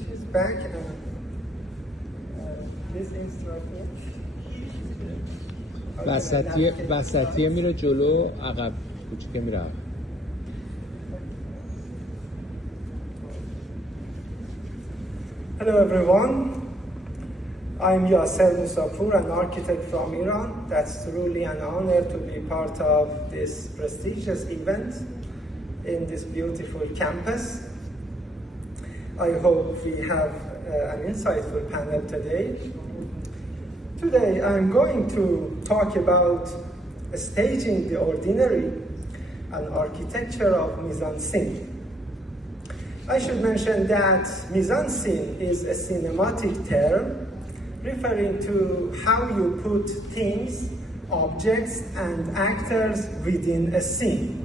is back. This instructor. وسطیه میره جلو، عقب کوچیکه میره عقب. Hello everyone. I'm Yaser Mousapour, an architect from Iran. That's truly an honor to be part of this prestigious event in this beautiful campus. I hope we have an insightful panel today. Today I'm going to talk about staging the ordinary and architecture of Mise-en-Scène. I should mention that Mise-en-Scène is a cinematic term referring to how you put things, objects, and actors within a scene.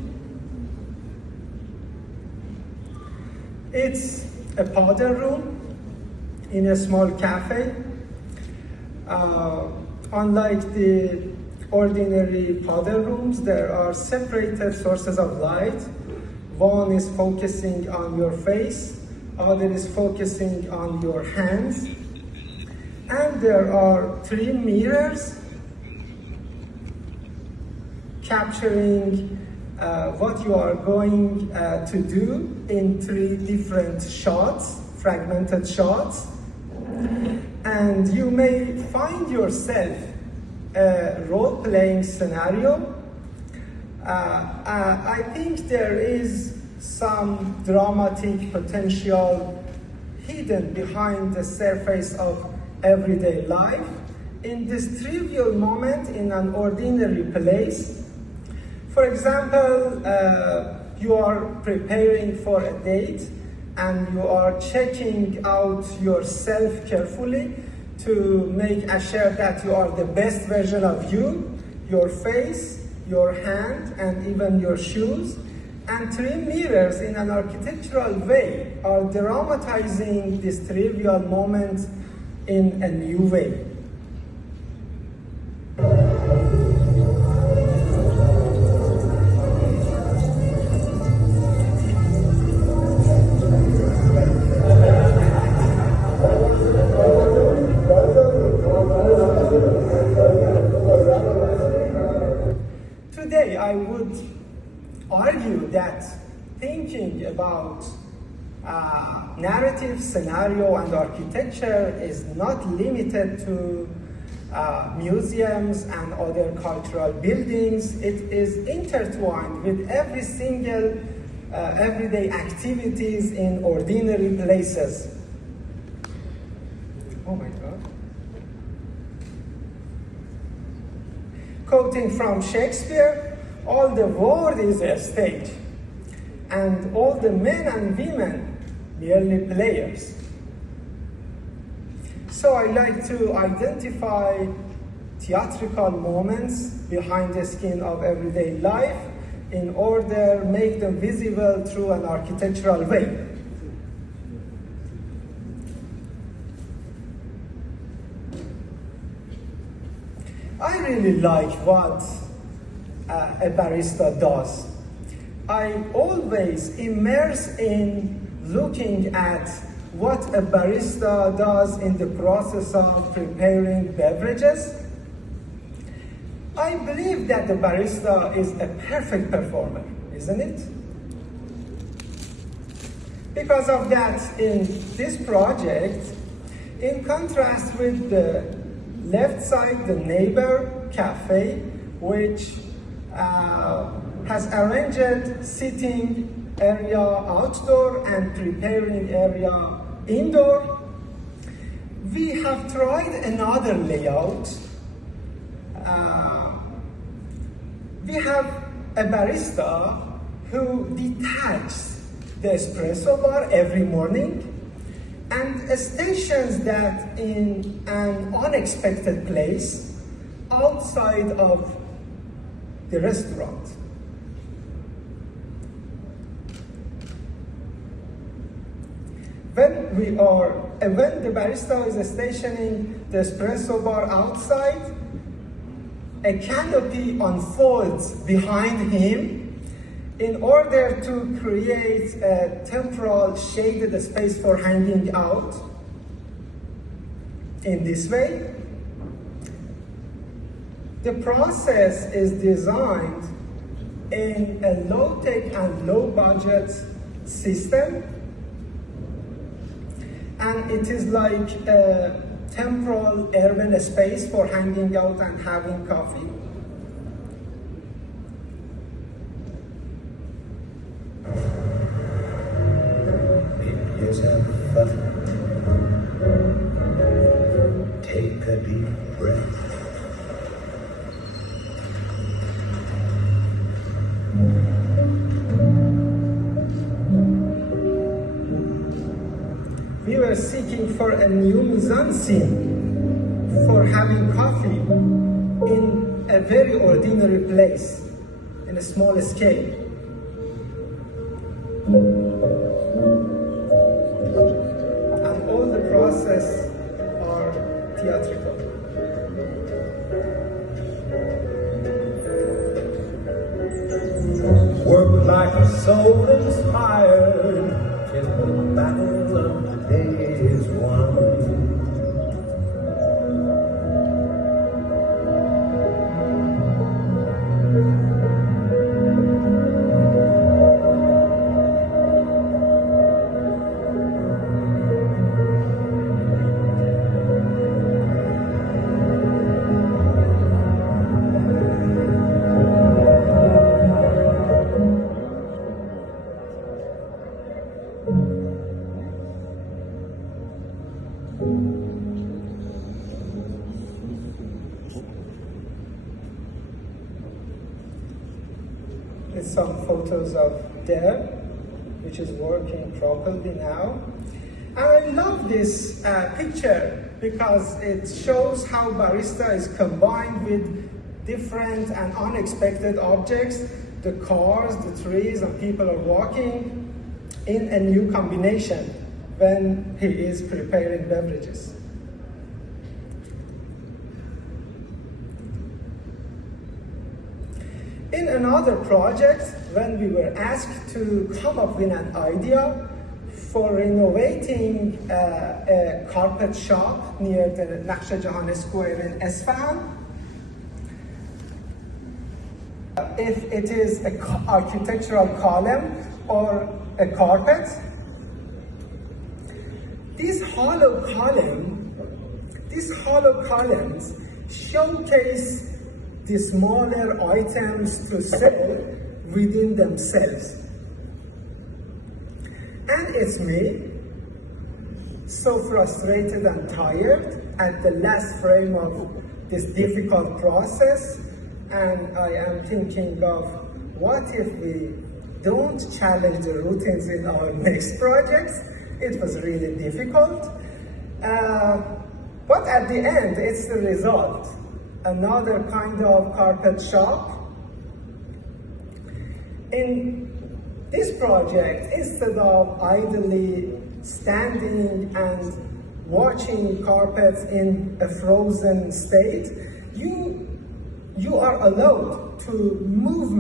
It's a powder room in a small cafe. Unlike the ordinary powder rooms, there are separated sources of light. One is focusing on your face, other is focusing on your hands. And there are 3 mirrors capturing what you are going to do in 3 different shots, fragmented shots. And you may find yourself a role-playing scenario. I think there is some dramatic potential hidden behind the surface of everyday life in this trivial moment in an ordinary place. For example, you are preparing for a date and you are checking out yourself carefully to make sure that you are the best version of you, your face, your hand, and even your shoes. And 3 mirrors in an architectural way are dramatizing this trivial moment in a new way. Today, I would argue that thinking about narrative, scenario, and architecture is not limited to museums and other cultural buildings. It is intertwined with every single everyday activities in ordinary places. Oh my God. Quoting from Shakespeare, all the world is a stage, and all the men and women merely players. So I like to identify theatrical moments behind the skin of everyday life in order to make them visible through an architectural way. I really like what a barista does. I always immerse in looking at what a barista does in the process of preparing beverages. I believe that the barista is a perfect performer, isn't it? Because of that, in this project, in contrast with the left side, the neighbor cafe, which has arranged sitting area outdoor and preparing area indoor, we have tried another layout. We have a barista who detaches the espresso bar every morning and stations that in an unexpected place outside of the restaurant. When the barista is stationing the espresso bar outside, a canopy unfolds behind him in order to create a temporal shaded space for hanging out in this way. The process is designed in a low-tech and low-budget system, and it is like a temporal urban space for hanging out and having coffee. Take a deep breath. We were seeking for a new mise-en-scène for having coffee in a very ordinary place, in a small scale. And all the process are theatrical. Work like a soul inspired till the battle of the day is won. With some photos of there, which is working properly now. And I love this picture because it shows how barista is combined with different and unexpected objects, the cars, the trees, and people are walking in a new combination when he is preparing beverages. In another project, when we were asked to come up with an idea for renovating a carpet shop near the Nakhsha Jahan Square in Isfahan, if it is an architectural column or a carpet, these hollow columns showcase the smaller items to sell within themselves. And it's me, so frustrated and tired at the last frame of this difficult process, and I am thinking of what if we don't challenge the routines in our next projects. It was really difficult, but at the end, it's the result. Another kind of carpet shop. In this project, instead of idly standing and watching carpets in a frozen state, you are allowed to move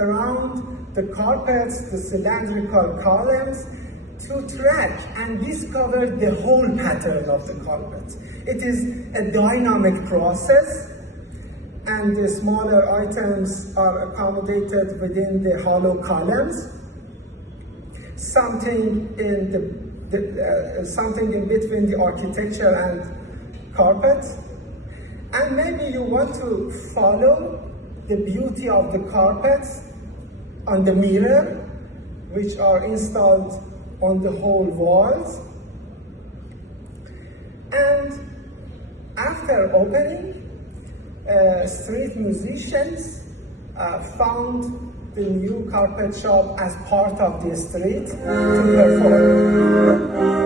around the carpets, the cylindrical columns, to track and discover the whole pattern of the carpet. It is a dynamic process, and the smaller items are accommodated within the hollow columns. Something in between the architecture and carpet. And maybe you want to follow the beauty of the carpets on the mirror, which are installed on the whole walls. And after opening, street musicians found the new carpet shop as part of the street to perform.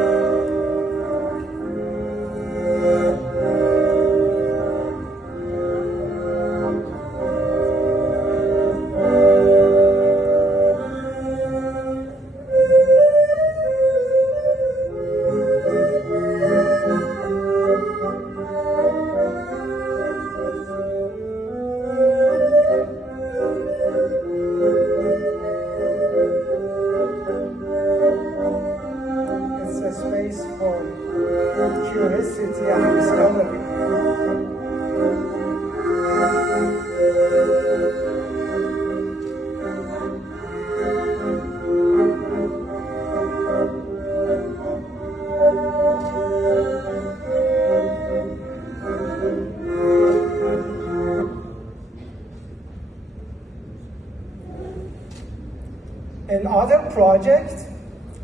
another project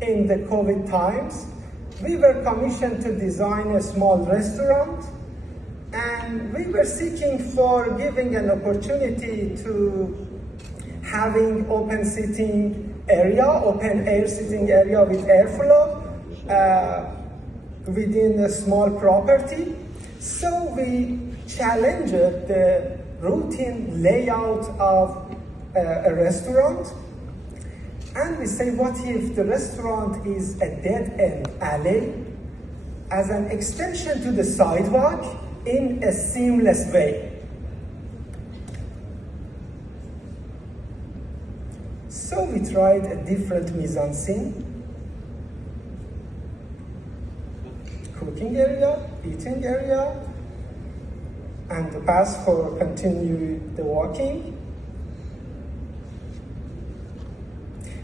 in the COVID times. We were commissioned to design a small restaurant, and we were seeking for giving an opportunity to having open sitting area, open air sitting area with airflow within a small property. So we challenged the routine layout of a restaurant, and we say, what if the restaurant is a dead-end alley as an extension to the sidewalk in a seamless way? So we tried a different mise-en-scène, cooking area, eating area, and the path for continue the walking.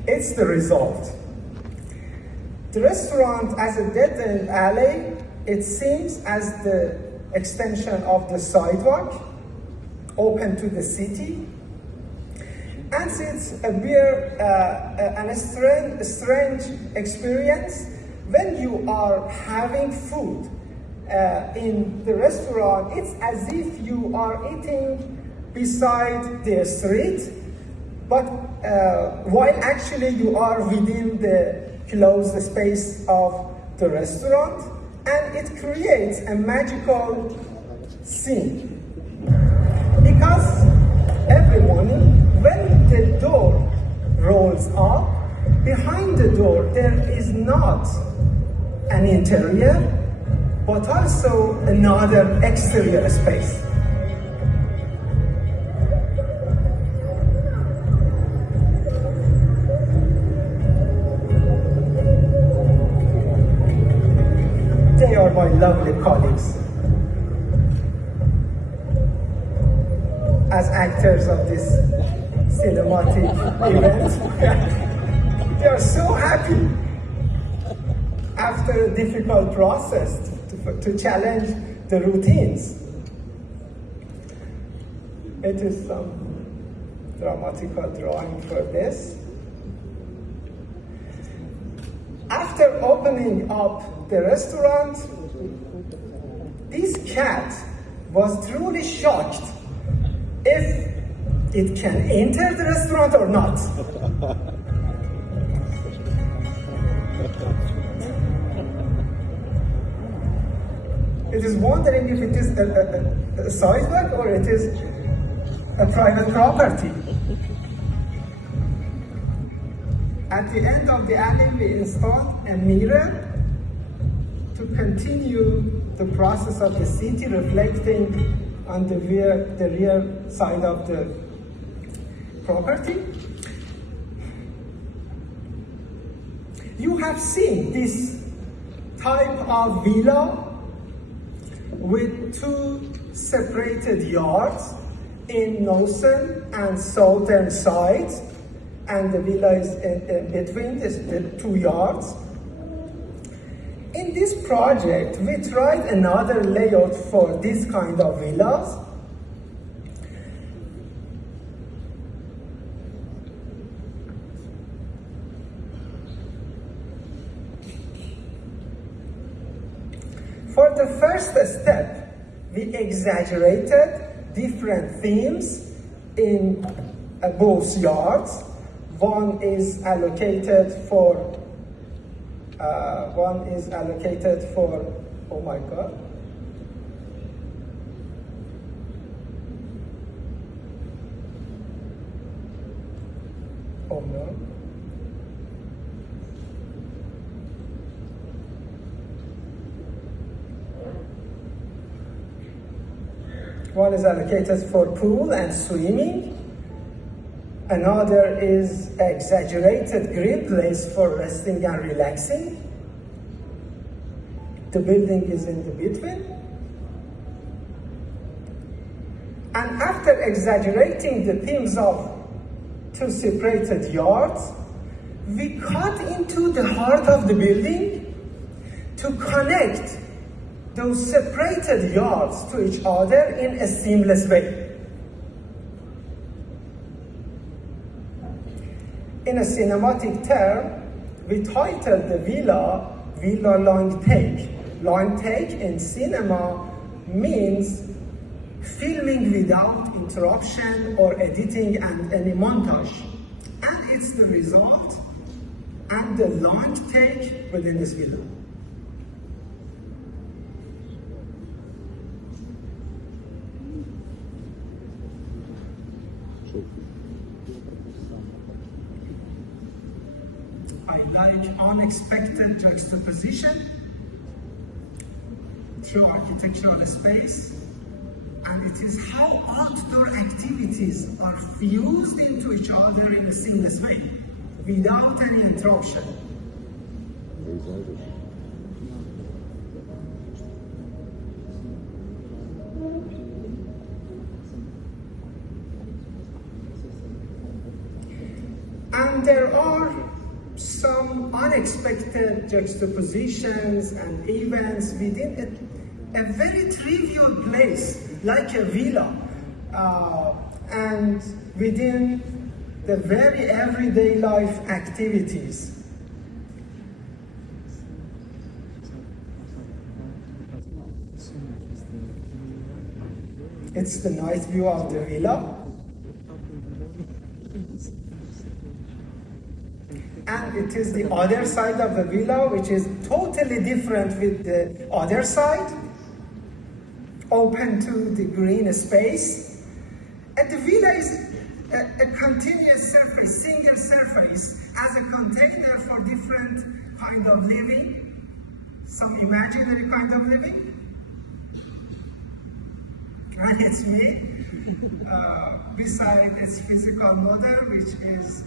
It's the result. The restaurant as a dead-end alley, it seems as the extension of the sidewalk, open to the city. And it's a strange experience when you are having food in the restaurant. It's as if you are eating beside the street, but while actually you are within the closed space of the restaurant, and it creates a magical scene. Because every morning, when the door rolls up, behind the door there is not an interior, but also another exterior space. They are my lovely colleagues as actors of this cinematic event. They are so happy after a difficult process to challenge the routines. It is some dramatical drawing for this. After opening up the restaurant, this cat was truly shocked if it can enter the restaurant or not. It is wondering if it is a sidewalk or it is a private property. At the end of the alley, we installed a mirror to continue the process of the city, reflecting on the rear side of the property. You have seen this type of villa with two separated yards in northern and southern sides, and the villa is in between the two yards. In this project, we tried another layout for this kind of villas. For the first step, we exaggerated different themes in both yards. One is allocated for, oh my God. Oh no. One is allocated for pool and swimming. Another is exaggerated green place for resting and relaxing. The building is in the between. And after exaggerating the themes of two separated yards, we cut into the heart of the building to connect those separated yards to each other in a seamless way. in a cinematic term, we titled the villa long take. Long take in cinema means filming without interruption or editing and any montage. And it's the result and the long take within this villa. I like unexpected juxtaposition through architectural space, and it is how outdoor activities are fused into each other in a seamless way, without any interruption. And there are some unexpected juxtapositions and events within a very trivial place, like a villa, and within the very everyday life activities. It's the night view of the villa. And it is the other side of the villa, which is totally different with the other side, open to the green space. And the villa is a continuous surface, single surface, as a container for different kind of living, some imaginary kind of living. And it's me, beside its physical model, which is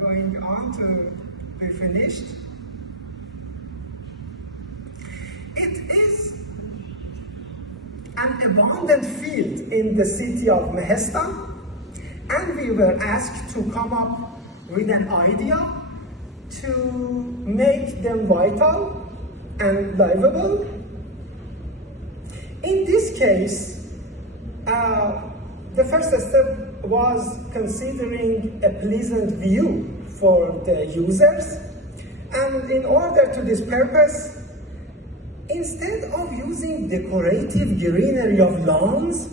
going on to be finished. It is an abundant field in the city of Mise-en-Scène, and we were asked to come up with an idea to make them vital and livable. In this case, the first step was considering a pleasant view for the users, and in order to this purpose, instead of using decorative greenery of lawns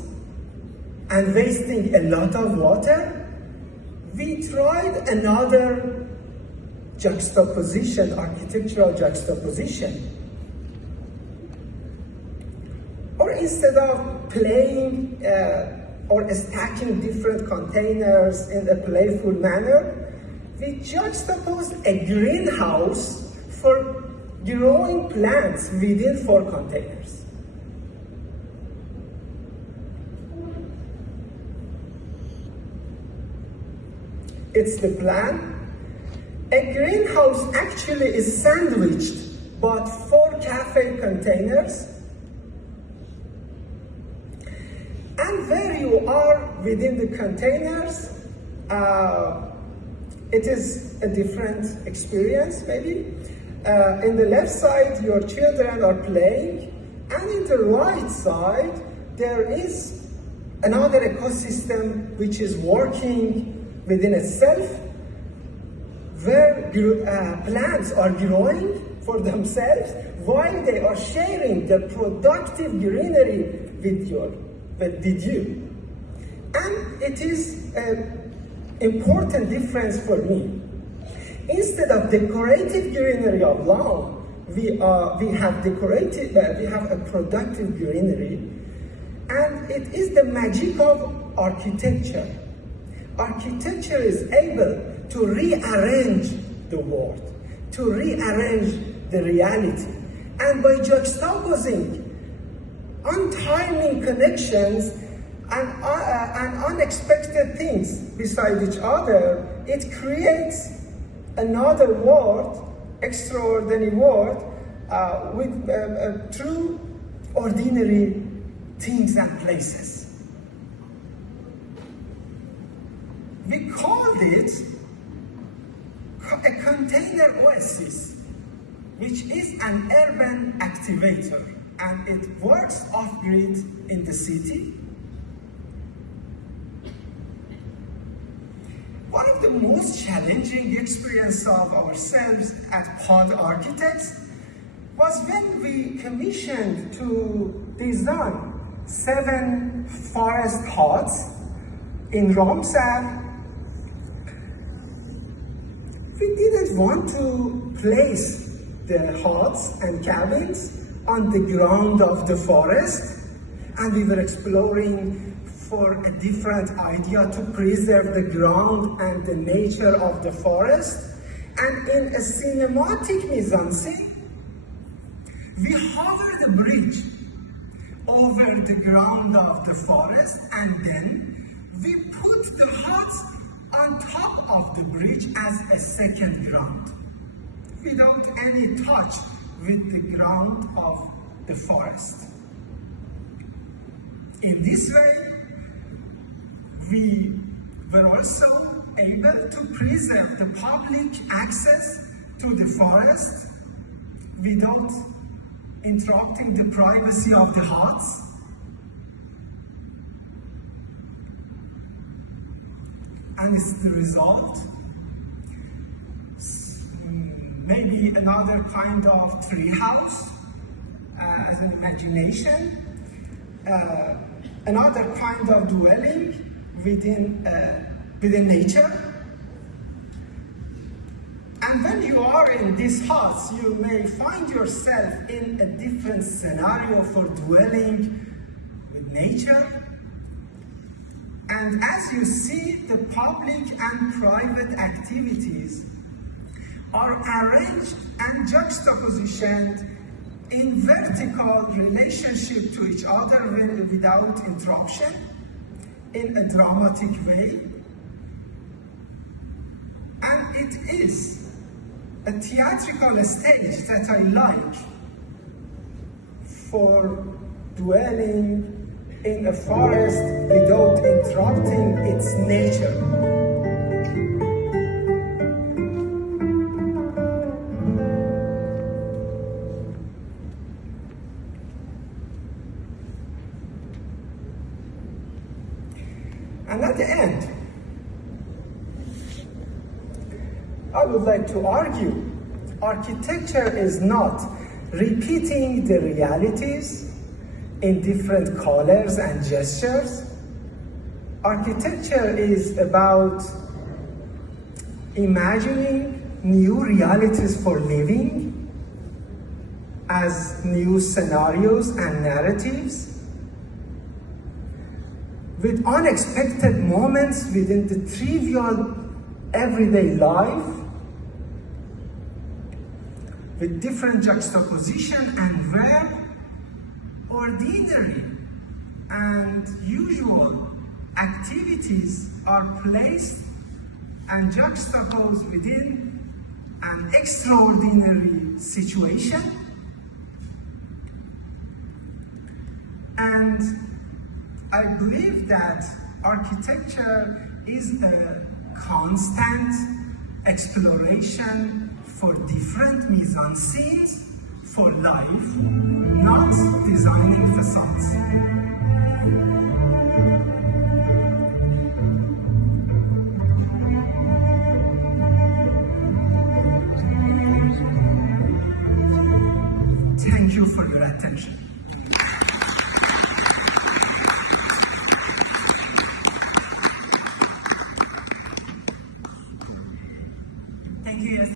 and wasting a lot of water, we tried another juxtaposition, architectural juxtaposition. Or instead of playing or stacking different containers in a playful manner, we juxtaposed a greenhouse for growing plants within 4 containers. It's the plan. A greenhouse actually is sandwiched, but 4 cafe containers. And where you are within the containers, it is a different experience, maybe. In the left side, your children are playing, and in the right side, there is another ecosystem which is working within itself, where plants are growing for themselves while they are sharing the productive greenery with you. And it is an important difference for me. Instead of decorative greenery of lawn, we have a productive greenery, and it is the magic of architecture. Architecture is able to rearrange the world, to rearrange the reality, and by juxtaposing untimely connections and unexpected things beside each other, it creates another world, extraordinary world, with true ordinary things and places. We called it a container oasis, which is an urban activator, and it works off-grid in the city. One of the most challenging experiences of ourselves at Paad Architects was when we commissioned to design 7 forest huts in Ramsar. We didn't want to place the huts and cabins on the ground of the forest, and we were exploring for a different idea to preserve the ground and the nature of the forest. And in a cinematic mise-en-scène, we hovered a bridge over the ground of the forest, and then we put the huts on top of the bridge as a second ground, without any touch with the ground of the forest. In this way, we were also able to preserve the public access to the forest without interrupting the privacy of the huts. And it's the result. Maybe another kind of treehouse as an imagination, another kind of dwelling within nature. And when you are in these huts, you may find yourself in a different scenario for dwelling with nature. And as you see, the public and private activities are arranged and juxtapositioned in vertical relationship to each other without interruption, in a dramatic way. And it is a theatrical stage that I like for dwelling in a forest without interrupting its nature. And at the end, I would like to argue, architecture is not repeating the realities in different colors and gestures. Architecture is about imagining new realities for living as new scenarios and narratives, with unexpected moments within the trivial everyday life, with different juxtaposition, and where ordinary and usual activities are placed and juxtaposed within an extraordinary situation. And I believe that architecture is a constant exploration for different mise-en-scenes for life, not designing facades. Thank you for your attention.